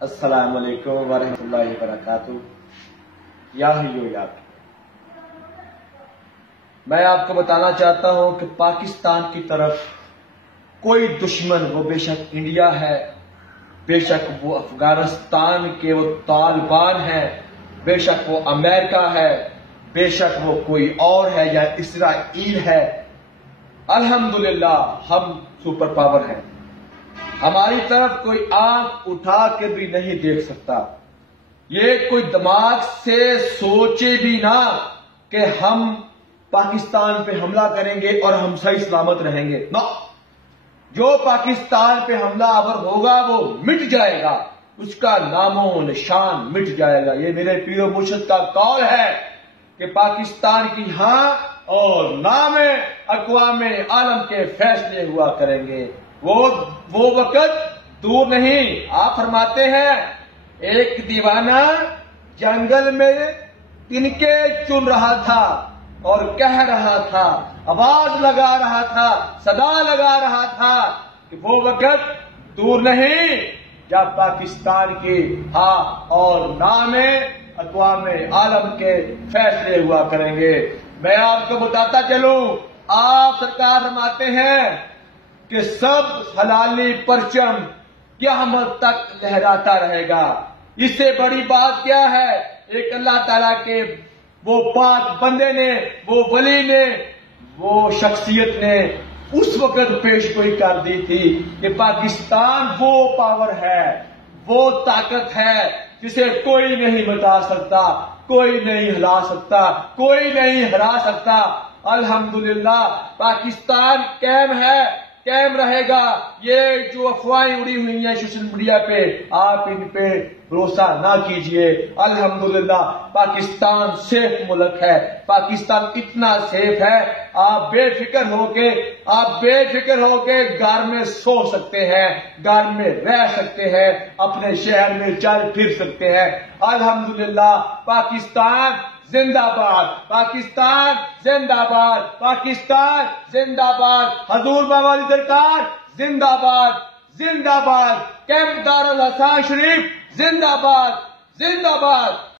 अस्सलाम वालेकुम वरहमतुल्लाहि वबरकातुहू। या हियो या मैं आपको बताना चाहता हूं कि पाकिस्तान की तरफ कोई दुश्मन, वो बेशक इंडिया है, बेशक वो अफगानिस्तान के वो तालिबान है, बेशक वो अमेरिका है, बेशक वो कोई और है या इसराइल है, अल्हम्दुलिल्लाह हम सुपर पावर हैं। हमारी तरफ कोई आंख उठा के भी नहीं देख सकता। ये कोई दिमाग से सोचे भी ना कि हम पाकिस्तान पे हमला करेंगे और हम सही सलामत रहेंगे। ना, जो पाकिस्तान पे हमला अवर होगा वो मिट जाएगा, उसका नामो निशान मिट जाएगा। ये मेरे पीर मुर्शिद का कौल है कि पाकिस्तान की हां और ना में अक़वाम आलम के फैसले हुआ करेंगे। वो वक़्त दूर नहीं। आप फरमाते हैं एक दीवाना जंगल में तिनके चुन रहा था और कह रहा था, आवाज लगा रहा था, सदा लगा रहा था कि वो वक़्त दूर नहीं जब पाकिस्तान की हा और ना में अक़वाम आलम के फैसले हुआ करेंगे। मैं आपको बताता चलूं, आप सरकार फरमाते हैं कि सब हलाली परचम क़यामत तक लहराता रहेगा। इससे बड़ी बात क्या है? एक अल्लाह ताला के वो पाक बंदे ने, वो वली ने, वो शख्सियत ने उस वक्त पेशगोई कर दी थी कि पाकिस्तान वो पावर है, वो ताकत है जिसे कोई नहीं मिटा सकता, कोई नहीं हिला सकता, कोई नहीं हरा सकता। अल्हम्दुलिल्लाह पाकिस्तान कायम है, कायम रहेगा। ये जो अफवाहें उड़ी हुई हैं सोशल मीडिया पे, आप इन पे भरोसा ना कीजिए। अल्हम्दुलिल्लाह पाकिस्तान सेफ मुल्क है, पाकिस्तान इतना सेफ है, आप बेफिक्र होके घर में सो सकते हैं, घर में रह सकते हैं, अपने शहर में चल फिर सकते हैं। अल्हम्दुलिल्लाह पाकिस्तान जिंदाबाद, पाकिस्तान जिंदाबाद, पाकिस्तान जिंदाबाद, हजूर बाबा की सरकार जिंदाबाद, जिंदाबाद, कैंप दारुल हसन शरीफ जिंदाबाद, जिंदाबाद।